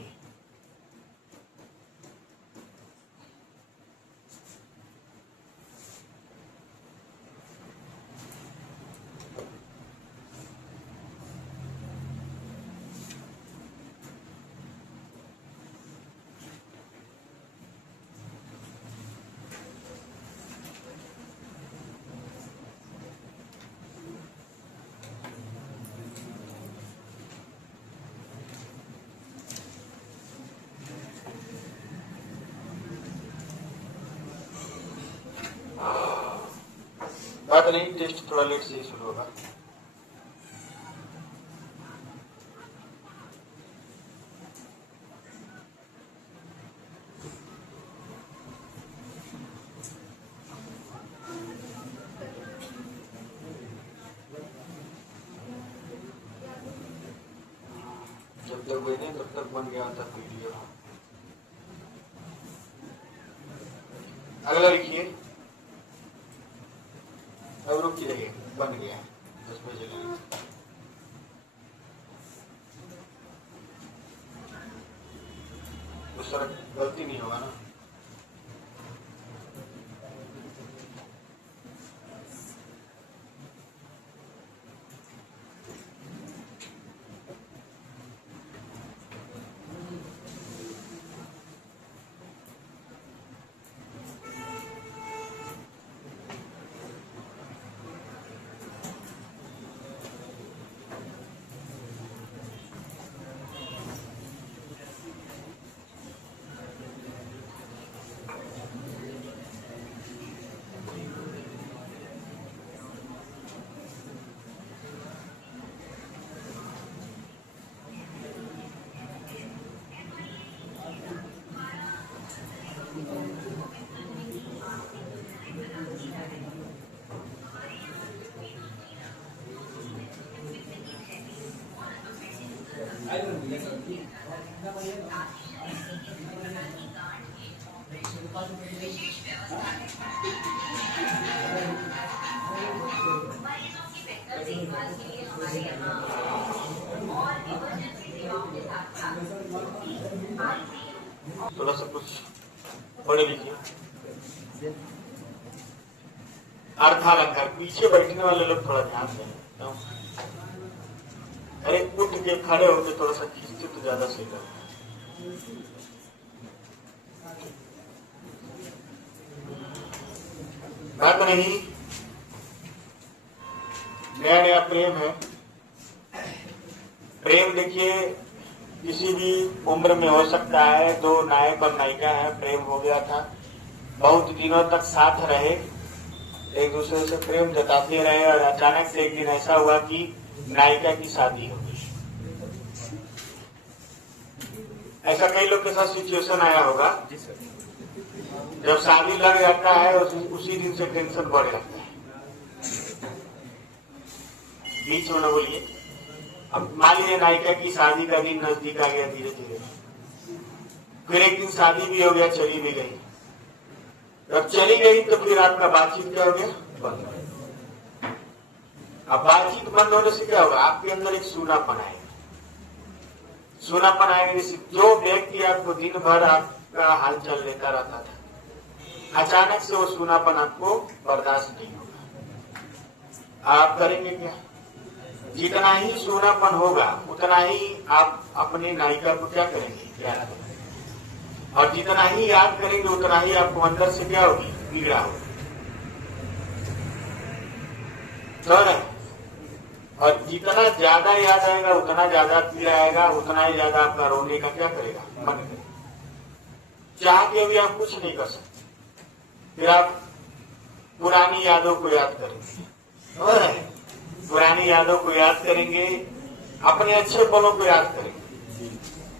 बात नहीं, टेस्ट थोड़ा लेट से ही शुरू होगा। जब तक बने तब तक बन गया था वीडियो। अगला लिखिए। अब रुकी रहिए, बन गया 10 बजे लगे। उस तरह गलती नहीं होगा ना। थोड़ा सा कुछ पढ़े लिखे अर्धालंकार, पीछे बैठने वाले लोग थोड़ा ध्यान दें। अरे उठ के खड़े होके थोड़ा सा खींचते तो ज्यादा सही लगता है। बात नहीं, नया नया प्रेम है। प्रेम देखिए किसी भी उम्र में हो सकता है। दो नायक और नायिका है, प्रेम हो गया था, बहुत दिनों तक साथ रहे, एक दूसरे से प्रेम जताते रहे और अचानक से एक दिन ऐसा हुआ कि नायिका की शादी हो गई। ऐसा कई लोग के साथ सिचुएशन आया होगा। जब शादी लग जाता है उसी दिन से टेंशन बढ़ जाता है। बीच में न बोलिए। अब मान लीजिए नायिका की शादी का दिन नजदीक आ गया धीरे धीरे, फिर एक दिन शादी भी हो गया, चली भी गई। जब चली गई तो फिर आपका बातचीत क्या हो गया? बंद। अब बातचीत बंद होने से क्या होगा? आपके अंदर एक सूनापन आएगा। सूनापन आएगा जैसे जो व्यक्ति आपको दिन भर आपका हालचाल लेता रहता था, अचानक से वो सूनापन आपको बर्दाश्त नहीं होगा। आप करेंगे क्या? जितना ही सूनापन होगा उतना ही आप अपने नायिका को क्या करेंगे? याद करेंगे। और जितना ही याद करेंगे उतना ही आपको अंदर से क्या होगी? पीड़ा होगी। और जितना ज्यादा याद आएगा उतना ज्यादा पीड़ा आएगा, उतना ही ज्यादा आपका रोने का क्या करेगा? मन करेगा। चाह के भी आप कुछ नहीं कर सकते। फिर आप पुरानी यादों को याद करेंगे, पुरानी यादों को याद करेंगे, अपने अच्छे पलों को याद करेंगे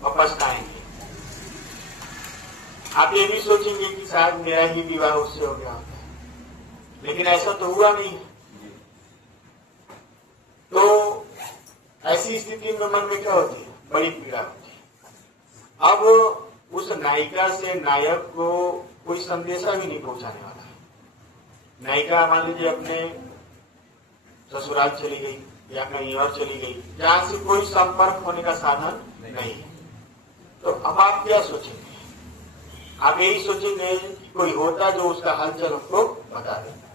और पछताएंगे। आप ये भी सोचेंगे कि शायद मेरा ही विवाह उससे हो गया होता है, लेकिन ऐसा तो हुआ नहीं। तो ऐसी स्थिति में मन में क्या होती है? बड़ी पीड़ा होती है। अब उस नायिका से नायक को कोई संदेशा भी नहीं पहुंचाने वाला है। नायिका मान लीजिए अपने ससुराल चली गई या कहीं और चली गई, जहां से कोई संपर्क होने का साधन नहीं है। तो अब आप क्या सोचेंगे? आप यही सोचेंगे कि कोई होता जो उसका हालचाल हमको बता देता।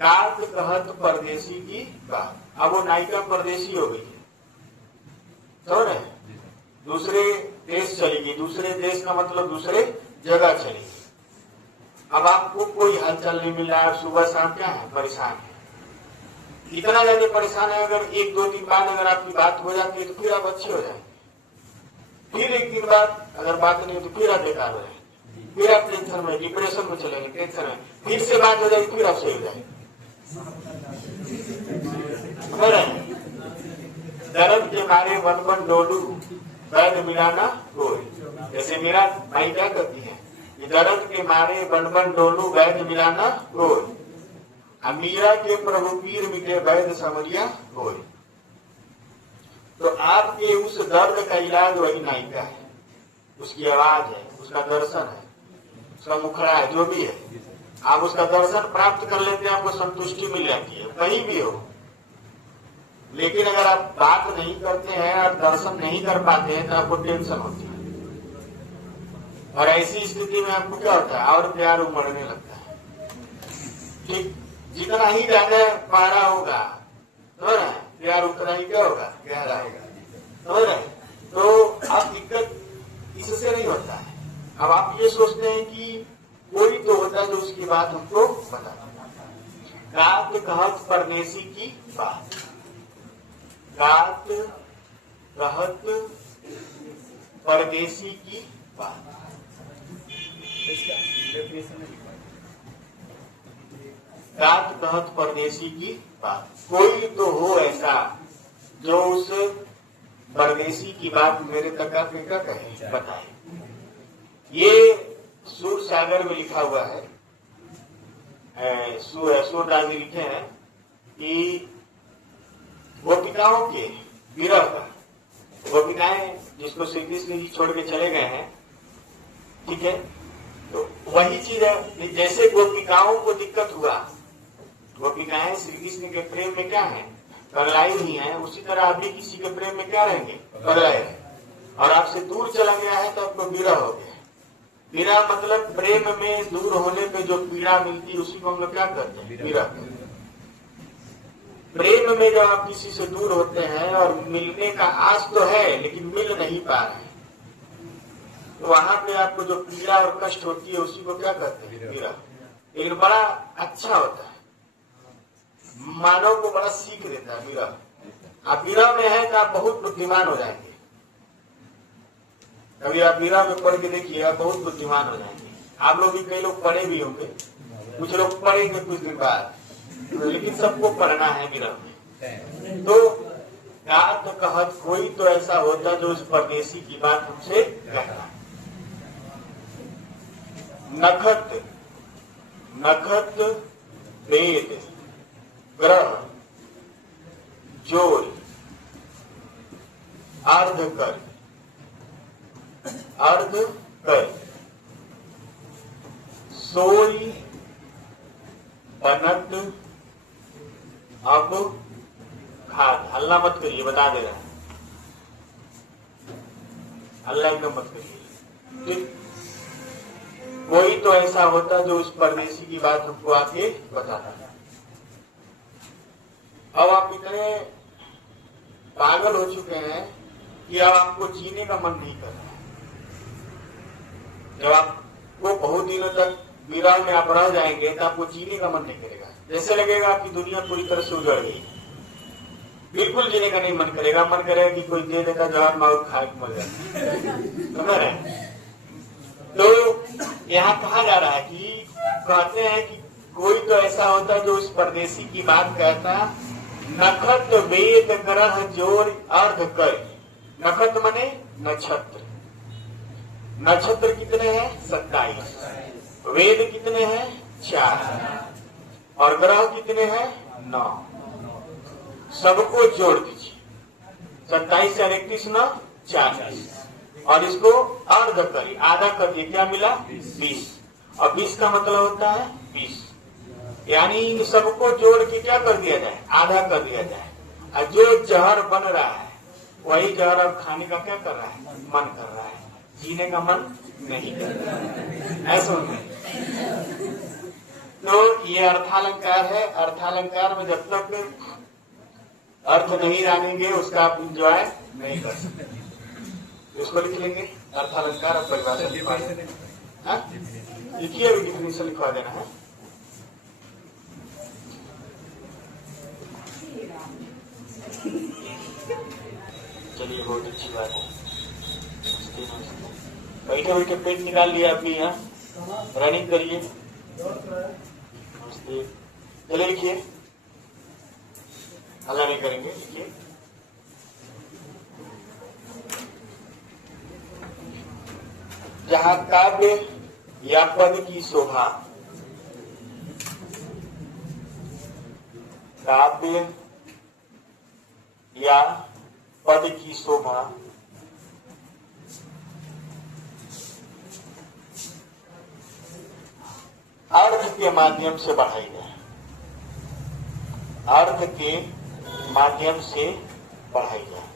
कात कहत परदेसी की बात। अब वो नायिका परदेसी हो गई, समझ रहे? दूसरे देश चली गई। दूसरे देश का मतलब दूसरे जगह चली गई। अब आपको कोई हालचाल नहीं मिल रहा है। सुबह शाम क्या है? परेशान है। इतना ज्यादा परेशान है, अगर एक दो दिन बाद अगर आपकी बात हो जाती है तो फिर आप अच्छे हो जाएंगे। फिर एक दिन बाद अगर बात नहीं हो तो फिर आप बेकार हो जाएंगे, फिर आप टेंशन में, डिप्रेशन में चलेंगे, टेंशन में। फिर से बात हो जाएगी, फिर आप सही हो जाएंगे। दर्द के मारे वन वन डोलू वैद मिलाना कोई। जैसे मेरा भाई क्या करती है, दर्द के मारे वन वन डोलू वैद मिलाना कोई, मीरा के प्रभु पीर मिटे वैद्य समरिया होय। तो आपके उस दर्द का इलाज वही नायिका है, उसकी आवाज है, उसका दर्शन है, उसका मुखड़ा है, जो भी है। आप उसका दर्शन प्राप्त कर लेते हैं, आपको संतुष्टि मिल जाती है, कहीं भी हो। लेकिन अगर आप बात नहीं करते हैं और दर्शन नहीं कर पाते हैं तो आपको टेंशन होती है। और ऐसी स्थिति में आपको क्या होता है? और प्यार उमड़ने लगता है। ठीक, जितना ही ज्यादा पारा होगा समझ रहे हैं, प्यार उतना ही क्या होगा? गहरा होगा, समझ रहे हैं? तो अब दिक्कत इससे नहीं होता है। अब आप ये सोचते हैं कि कोई तो होता है जो उसकी बात हमको बता। गात कहत परदेसी की बात। गात कहत परदेसी की बात। गात कहत परदेसी की बात। कोई तो हो ऐसा जो उस परदेसी की बात मेरे तक आके क्या कहे, बताए। ये सूर सागर में लिखा हुआ है। सूरदास जी लिखे हैं कि गोपिकाओं के विरह का, गोपिकाएं जिसको श्री कृष्ण जी छोड़ के चले गए हैं, ठीक है, तो वही चीज है। जैसे गोपिकाओं को दिक्कत हुआ, गोपिकाएं श्री कृष्ण के प्रेम में क्या है? पगलाई हुई है। उसी तरह आप भी किसी के प्रेम में क्या रहेंगे? पगलाए रहे। और आपसे दूर चला गया है तो आपको विरह हो गया। विरह मतलब प्रेम में दूर होने पे जो पीड़ा मिलती है उसी को हम लोग क्या कहते हैं? विरह। प्रेम में जब आप किसी से दूर होते हैं और मिलने का आस तो है लेकिन मिल नहीं पा रहे हैं, तो वहां पे आपको जो पीड़ा और कष्ट होती है उसी को क्या कहते हैं? विरह। लेकिन बड़ा अच्छा होता है, मानव को बड़ा सीख देता है विरह। आप विरह में है तो आप बहुत बुद्धिमान हो जाएंगे। कभी आप विरह में पढ़ के देखिएगा, बहुत बुद्धिमान हो जाएंगे। आप लोग भी, कई लोग पढ़े भी होंगे, कुछ लोग पढ़ेंगे कुछ दिन बाद, लेकिन सबको पढ़ना है विरह में। तो कहत कोई तो ऐसा होता जो उस परदेसी की बात हमसे कहता। नखत नखत वेद ग्रह जोर अर्ध कर अर्ध कर सोई बनत अब खाद। हल्ला मत करिए, बता दे रहा है, हल्ला एकदम मत करिए। कोई तो ऐसा होता जो उस परदेसी की बात हमको आके बताता है। अब आप इतने पागल हो चुके हैं कि अब आपको जीने का मन नहीं कर रहा है। जब आपको बहुत दिनों तक विरह में आप रह जाएंगे तो आपको जीने का मन नहीं करेगा। जैसे लगेगा आपकी दुनिया पूरी तरह से उजड़ गई, बिल्कुल जीने का नहीं मन करेगा। मन करेगा कि कोई दे देता जवान माउथ खा के मर जाता। तो यहाँ कहा जा रहा है कि कहते हैं कि कोई तो ऐसा होता जो उस परदेसी की बात कहता। नखत वेद ग्रह जोर अर्ध कर। नखत मने नक्षत्र। नक्षत्र कितने हैं? 27। वेद कितने हैं? 4। और ग्रह कितने हैं? 9। सबको जोड़ दीजिए। 27 से 31 9 40। और इसको अर्ध करिए, आधा करिए, क्या मिला? 20। और 20 का मतलब होता है 20। यानी इन सबको जोड़ के क्या कर दिया जाए? आधा कर दिया जाए। और जो जहर बन रहा है वही जहर अब खाने का क्या कर रहा है? मन कर रहा है। जीने का मन नहीं कर रहा है। ऐसा तो ये अर्थालंकार है। अर्थालंकार में जब तक अर्थ नहीं जानेंगे उसका आप इंजॉय नहीं कर सकते। इसको लिख लेंगे अर्थालंकार। अब परिभाषा लिखवा देना, लिखिए, अभी डिफिनेशन लिखवा देना है। चलिए, बहुत अच्छी बात है। बैठे बैठे पेट निकाल लिया आपकी, यहाँ रनिंग करिए। चलिए लिखिए, हल्ला नहीं करेंगे, लिखिए। जहाँ काव्य या पद की शोभा, काव्य या पद की शोभा अर्थ के माध्यम से बढ़ाई जाए, अर्थ के माध्यम से बढ़ाई जाए।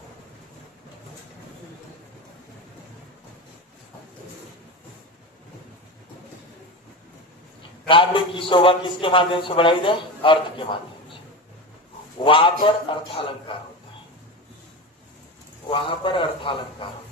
काव्य की शोभा किसके माध्यम से बढ़ाई जाए? अर्थ के माध्यम से। वहां पर अर्थालंकार होता है, वहां पर अर्थालंकार होता है।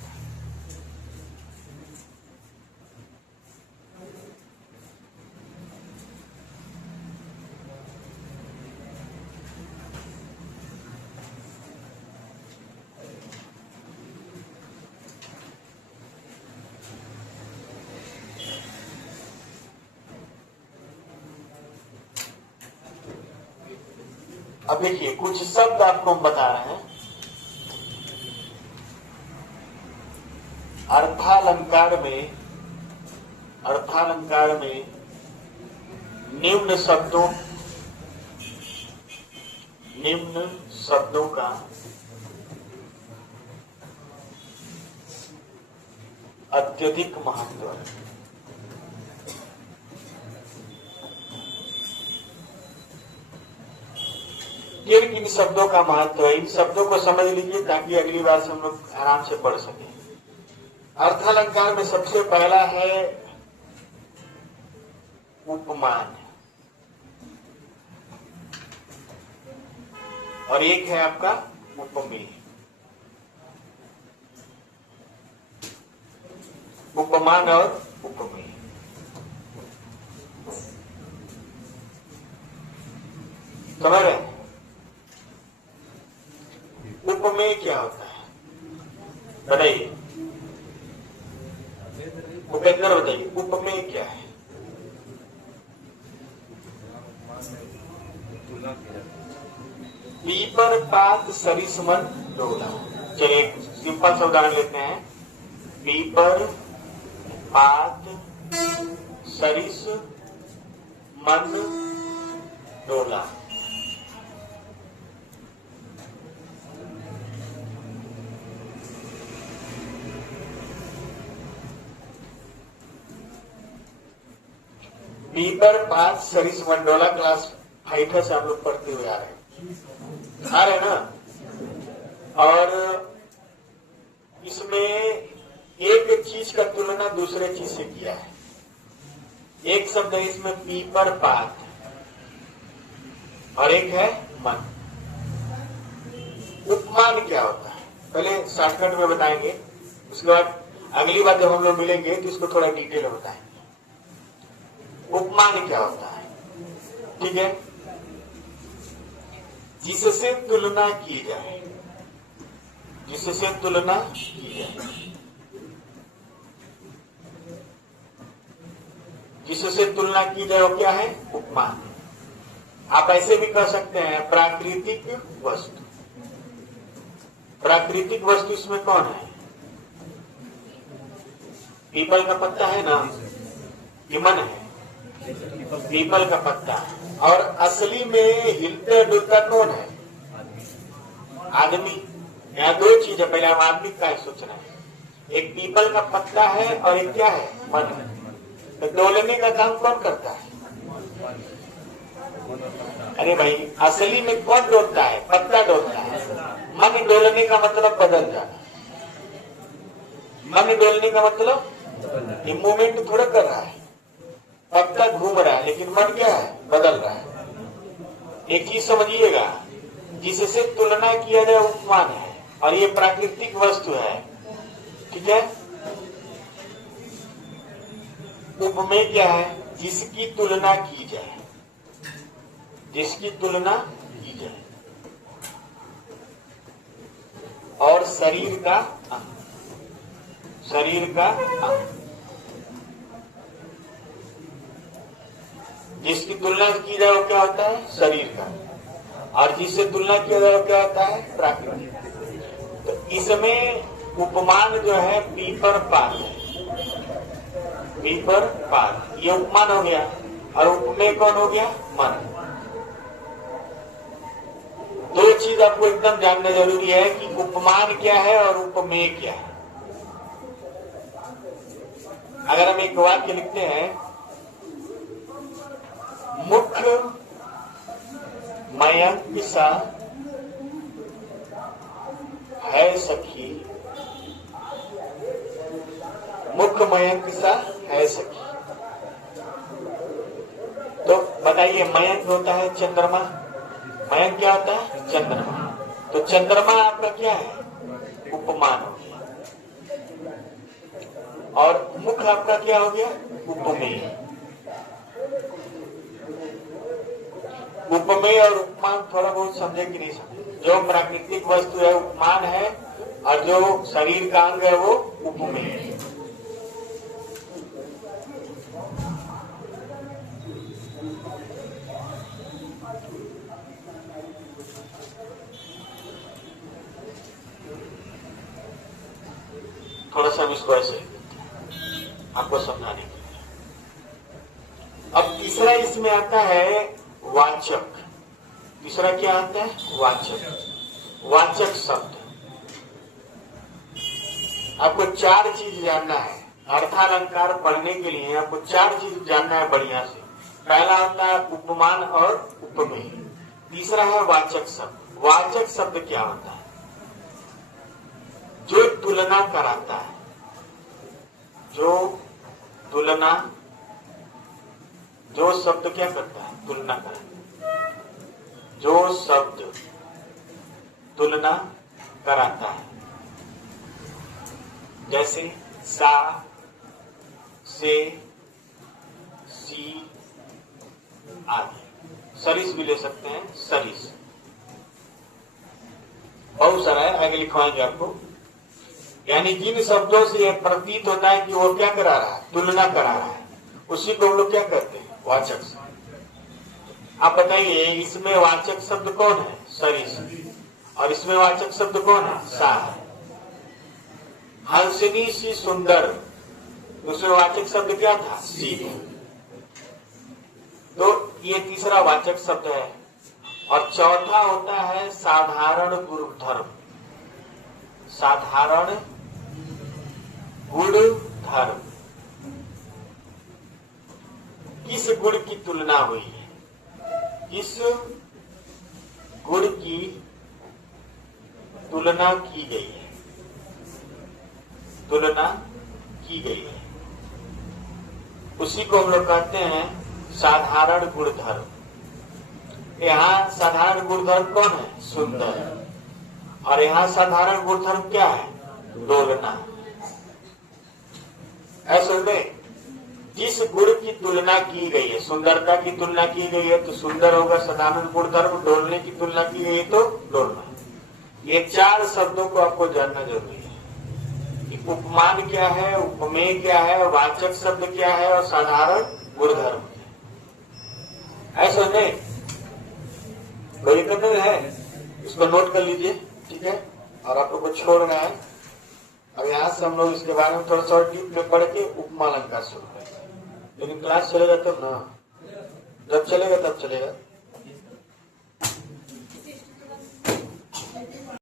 अब देखिए, कुछ शब्द आपको हम बता रहे हैं। अर्थालंकार में निम्न शब्दों का अत्यधिक महत्व है। किन शब्दों का महत्व है, इन शब्दों को समझ लीजिए ताकि अगली बार से हम लोग आराम से पढ़ सकें। अर्थालंकार में सबसे पहला है उपमान है, और एक है आपका उपमेय। उपमान और उपमेय। समझ रहे? उपमेय क्या होता है बताइए, उपेंद्र बताइए, उपमेय क्या है? पीपर पात सरिसमन डोला। चलिए एक सिंपल सा उदाहरण लेते हैं। पीपर पात सरिस मन डोला। पीपर पात सरिस मंडोला क्लास 5 से हम लोग पढ़ते हुए आ रहे ना। और इसमें एक चीज का तुलना दूसरे चीज से किया है। एक शब्द है इसमें पीपर पात, और एक है मन। उपमान क्या होता है पहले शॉर्टकट में बताएंगे, उसके बाद अगली बार जब हम लोग मिलेंगे तो इसको थोड़ा डिटेल में बताएंगे। उपमान क्या होता है? ठीक है, जिससे तुलना की जाए, जिससे तुलना की जाए, जिससे तुलना की जाए वो क्या है? उपमान। आप ऐसे भी कह सकते हैं प्राकृतिक वस्तु। प्राकृतिक वस्तु इसमें कौन है? पीपल का पत्ता है ना, ईमन है पीपल का पत्ता। और असली में हिलते डुलता कौन है? आदमी। यहाँ दो चीज है, पहले हम आदमी का सोचना है। एक पीपल का पत्ता है और एक क्या है? मन है। तो डोलने का काम कौन करता है? अरे भाई, असली में कौन डोलता है? पत्ता डोलता है। मन डोलने का मतलब बदल जाना। मन डोलने का मतलब ये मूवमेंट थोड़ा कर रहा है, पत्ता घूम रहा है, लेकिन मन क्या है? बदल रहा है। एक चीज समझिएगा, जिससे तुलना किया जाए उपमान है, और ये प्राकृतिक वस्तु है। ठीक है, उपमेय क्या है? जिसकी तुलना की जाए, जिसकी तुलना की जाए। और शरीर का अंग, शरीर का अंग, जिसकी तुलना की जाए वो क्या होता है? शरीर का। और जिससे तुलना किया जाए वो क्या होता है? प्राकृतिक। तो इसमें उपमान जो है पीपर पात है। पीपर पात ये उपमान हो गया, और उपमेय कौन हो गया? मन। दो चीज आपको एकदम जानना जरूरी है कि उपमान क्या है और उपमेय क्या है। अगर हम एक वाक्य लिखते हैं, मुख्य मयंक सा है सखी, मुख्य मयंक सा है सखी। तो बताइए, मयंक होता है चंद्रमा। मयंक क्या होता है? चंद्रमा। तो चंद्रमा आपका क्या है? उपमान हो गया। और मुख आपका क्या हो गया? उपमेय। उपमेय और उपमान थोड़ा बहुत समझे कि नहीं समझे? जो प्राकृतिक वस्तु है उपमान है, और जो शरीर का अंग है वो उपमेय है। थोड़ा सा इसको ऐसे आपको समझाने के लिए। अब तीसरा इसमें आता है वाचक। तीसरा क्या आता है? वाचक। वाचक शब्द। आपको 4 चीज जानना है। अर्थालंकार पढ़ने के लिए आपको 4 चीज जानना है बढ़िया से। पहला होता है उपमान और उपमेय। तीसरा है वाचक शब्द। वाचक शब्द क्या होता है? जो तुलना कराता है, जो तुलना जो शब्द क्या करता है? तुलना कराता है। जो शब्द तुलना कराता है, जैसे सा, से, सी आदि। सरिस भी ले सकते हैं, सरिस बहुत सारा है, आगे लिखवाएंगे आपको। यानी जिन शब्दों से यह प्रतीत होता है कि वो क्या करा रहा है? तुलना करा रहा है, उसी को हम लोग क्या कहते हैं? वाचक शब्द। आप बताइए, इसमें वाचक शब्द कौन है? सरिस। और इसमें वाचक शब्द कौन है? सा। हंसनी सी सुंदर, उसमें वाचक शब्द क्या था? सी। तो ये तीसरा वाचक शब्द है। और चौथा होता है साधारण गुण धर्म। साधारण गुण धर्म। किस गुण की तुलना हुई है? किस गुण की तुलना की गई है? तुलना की गई है, उसी को हम लोग कहते हैं साधारण गुण धर्म। यहाँ साधारण गुण धर्म कौन है? सुंदर। और यहाँ साधारण गुण धर्म क्या है? डोलना। ऐसे में जिस गुण की तुलना की गई है, सुंदरता की तुलना की गई है तो सुंदर होगा साधारण गुण धर्म। डोलने की तुलना की गई है तो डोलना। ये चार शब्दों को आपको जानना जरूरी है। उपमान क्या है, उपमेय क्या है, वाचक शब्द क्या है और साधारण गुण धर्म क्या है। ऐसा नहीं कोई करना है, इसको नोट कर लीजिए, ठीक है। और आप लोग को छोड़ना है। अब यहाँ से हम लोग इसके बारे में थोड़ा सा डीप में पढ़ के उपमा अलंकार शुरू करेंगे। लेकिन क्लास चलेगा तब ना, जब चलेगा तब चलेगा।